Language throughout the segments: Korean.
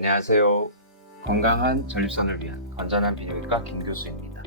안녕하세요. 건강한 전립선을 위한 건전한 비뇨기과 김 교수입니다.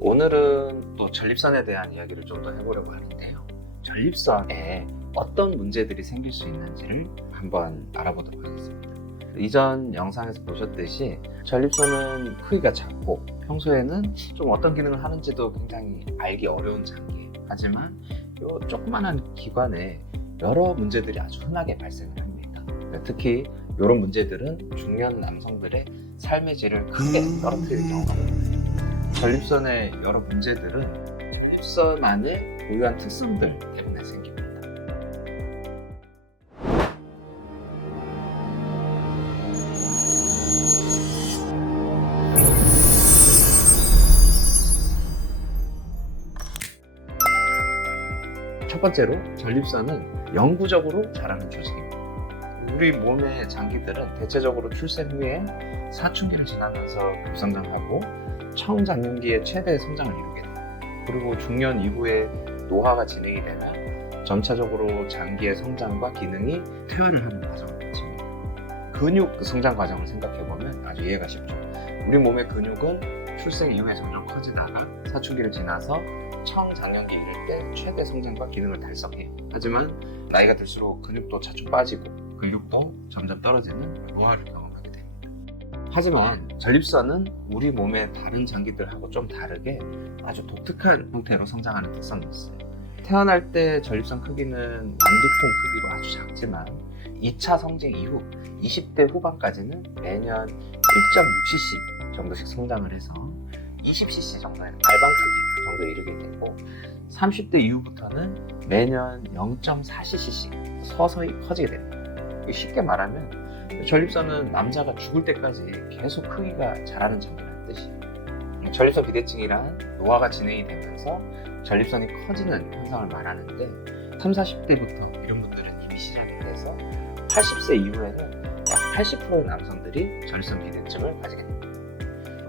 오늘은 또 전립선에 대한 이야기를 좀 더 해보려고 하는데요. 전립선에 어떤 문제들이 생길 수 있는지를 한번 알아보도록 하겠습니다. 이전 영상에서 보셨듯이 전립선은 크기가 작고 평소에는 좀 어떤 기능을 하는지도 굉장히 알기 어려운 장기예요. 하지만 이 조그만한 기관에 여러 문제들이 아주 흔하게 발생을 합니다. 특히 이런 문제들은 중년 남성들의 삶의 질을 크게 떨어뜨리는 경우가 많습니다. 전립선의 여러 문제들은 전립선 안에 고유한 특성들 때문에 생깁니다. 첫 번째로 전립선은 영구적으로 자라는 조직입니다. 우리 몸의 장기들은 대체적으로 출생 후에 사춘기를 지나면서 급성장하고 청장년기에 최대의 성장을 이루게 됩니다. 그리고 중년 이후에 노화가 진행이 되면 점차적으로 장기의 성장과 기능이 퇴화를 하는 과정을 거칩니다. 근육 성장 과정을 생각해보면 아주 이해가 쉽죠. 우리 몸의 근육은 출생 이후에 점점 커지다가 사춘기를 지나서 청장년기 이를 때 최대 성장과 기능을 달성해요. 하지만 나이가 들수록 근육도 차츰 빠지고 근육도 점점 떨어지는 노화를 경험하게 됩니다. 하지만 전립선은 우리 몸의 다른 장기들하고 좀 다르게 아주 독특한 형태로 성장하는 특성이 있어요. 태어날 때 전립선 크기는 완두콩 크기로 아주 작지만 2차 성징 이후 20대 후반까지는 매년 1.6cc 정도씩 성장을 해서 20cc 정도의 알방 크기 정도에 이르게 되고 30대 이후부터는 매년 0.4cc 서서히 커지게 됩니다. 쉽게 말하면 전립선은 남자가 죽을 때까지 계속 크기가 자라는 장기라는 뜻이에요. 전립선 비대증이란 노화가 진행이 되면서 전립선이 커지는 현상을 말하는데 30, 40대부터 이런 분들은 이미 시작이 돼서 80세 이후에는 약 80%의 남성들이 전립선 비대증을 가지게 됩니다.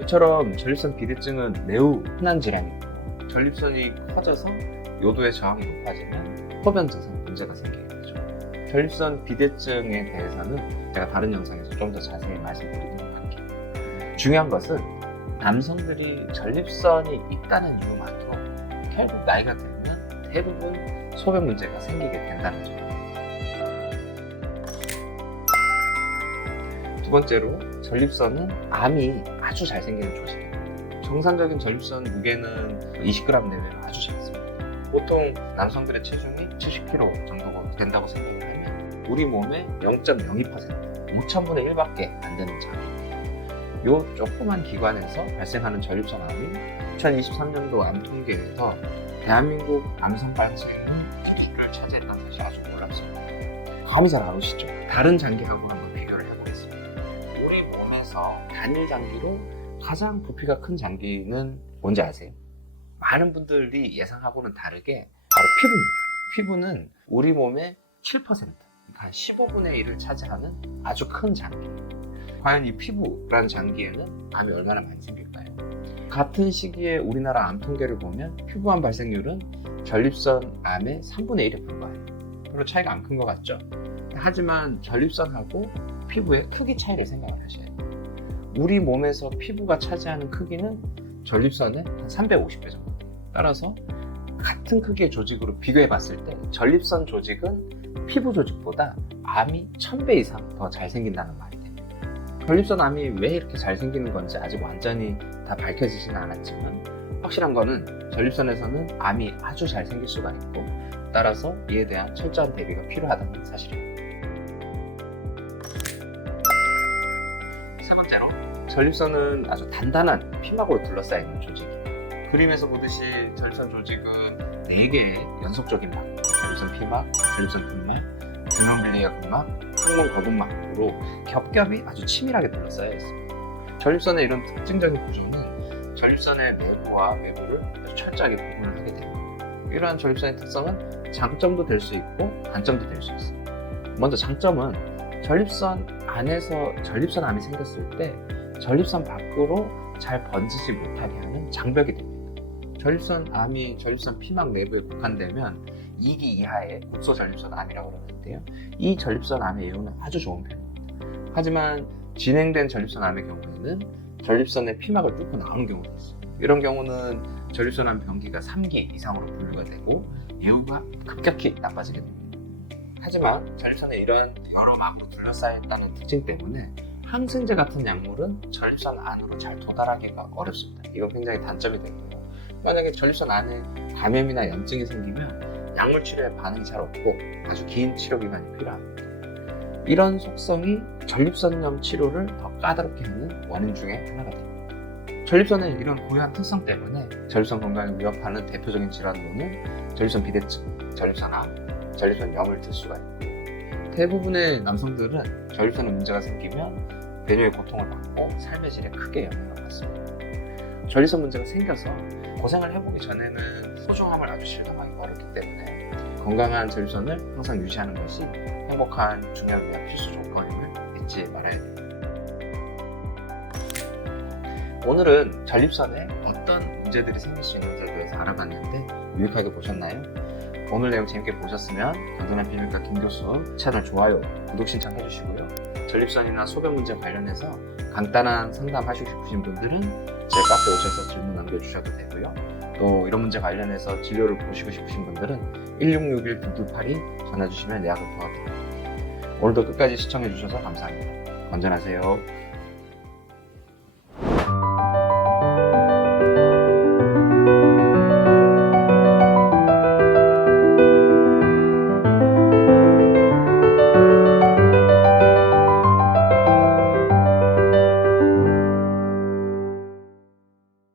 이처럼 전립선 비대증은 매우 흔한 질환이고 전립선이 커져서 요도의 저항이 높아지면 흡연 증상 문제가 생기게 되죠. 전립선 비대증에 대해서는 제가 다른 영상에서 좀 더 자세히 말씀드리도록 할게요. 중요한 것은 남성들이 전립선이 있다는 이유만으로 결국 나이가 들면 대부분 소변 문제가 생기게 된다는 점입니다. 두 번째로 전립선은 암이 아주 잘 생기는 조직입니다. 정상적인 전립선 무게는 20g 내외로 아주 작습니다. 보통 남성들의 체중이 70kg 정도가 된다고 생각을 하면 우리 몸의 0.02%, 5천분의 1밖에 안 되는 장기입니다. 이 조그만 기관에서 발생하는 전립선 암이 2023년도 암 통계에서 대한민국 남성 발생률 1위를 차지했다는 사실 아주 놀랍습니다. 감이 잘 안 오시죠? 다른 장기하고 한번 비교를 해보겠습니다. 우리 몸에서 단일 장기로 가장 부피가 큰 장기는 뭔지 아세요? 많은 분들이 예상하고는 다르게 바로 피부입니다. 피부는 우리 몸의 7%, 한 15분의 1을 차지하는 아주 큰 장기입니다. 과연 이 피부라는 장기에는 암이 얼마나 많이 생길까요? 같은 시기에 우리나라 암 통계를 보면 피부암 발생률은 전립선 암의 3분의 1에 불과해요. 별로 차이가 안 큰 것 같죠? 하지만 전립선하고 피부의 크기 차이를 생각을 하셔야 돼요. 우리 몸에서 피부가 차지하는 크기는 전립선의 한 350배 정도. 따라서 같은 크기의 조직으로 비교해 봤을 때 전립선 조직은 피부 조직보다 암이 1000배 이상 더 잘 생긴다는 말이 됩니다. 전립선 암이 왜 이렇게 잘 생기는 건지 아직 완전히 다 밝혀지지는 않았지만 확실한 거는 전립선에서는 암이 아주 잘 생길 수가 있고 따라서 이에 대한 철저한 대비가 필요하다는 사실입니다. 세 번째로 전립선은 아주 단단한 피막으로 둘러싸여 있는 조직이에요. 그림에서 보듯이 전립선 조직은 4개의 연속적인 막, 전립선 피막, 전립선 근막, 균형빌리아 근막, 항문 거듭막으로 겹겹이 아주 치밀하게 둘러싸여 있습니다. 전립선의 이런 특징적인 구조는 전립선의 내부와 외부를 아주 철저하게 구분을 하게 됩니다. 이러한 전립선의 특성은 장점도 될 수 있고 단점도 될 수 있습니다. 먼저 장점은 전립선 안에서 전립선암이 생겼을 때 전립선 밖으로 잘 번지지 못하게 하는 장벽이 됩니다. 전립선암이 전립선 피막 내부에 국한되면 2기 이하의 국소전립선암이라고 그러는데요. 이 전립선암의 예후는 아주 좋은 편입니다. 하지만 진행된 전립선암의 경우에는 전립선의 피막을 뚫고 나오는 경우가 있어요. 이런 경우는 전립선암 병기가 3기 이상으로 분류가 되고 예후가 급격히 나빠지게 됩니다. 하지만 전립선에 이런 여러 막으로 둘러싸여 있다는 특징 때문에 항생제 같은 약물은 전립선 안으로 잘 도달하기가 어렵습니다. 이건 굉장히 단점이 되고요. 만약에 전립선 안에 감염이나 염증이 생기면 약물 치료에 반응이 잘 없고 아주 긴 치료 기간이 필요합니다. 이런 속성이 전립선염 치료를 더 까다롭게 하는 원인 중에 하나가 됩니다. 전립선의 이런 고유한 특성 때문에 전립선 건강을 위협하는 대표적인 질환으로는 전립선 비대증, 전립선암, 전립선염을 들 수가 있고, 대부분의 남성들은 전립선에 문제가 생기면 배뇨의 고통을 받고 삶의 질에 크게 영향을 받습니다. 전립선 문제가 생겨서 고생을 해보기 전에는 소중함을 아주 실감하기 어렵기 때문에 건강한 전립선을 항상 유지하는 것이 행복한 중년을 위한 필수 조건임을 잊지 말아야 됩니다. 오늘은 전립선에 어떤 문제들이 생길 수 있는지에 대해서 알아봤는데 유익하게 보셨나요? 오늘 내용 재밌게 보셨으면 건전한 피부과 김교수 채널 좋아요, 구독 신청해 주시고요. 전립선이나 소변 문제 관련해서 간단한 상담하시고 싶으신 분들은 제 카페 오셔서 질문 남겨주셔도 되고요. 또 이런 문제 관련해서 진료를 보시고 싶으신 분들은 1661-2282 전화 주시면 예약을 도와드립니다. 오늘도 끝까지 시청해 주셔서 감사합니다. 건전하세요.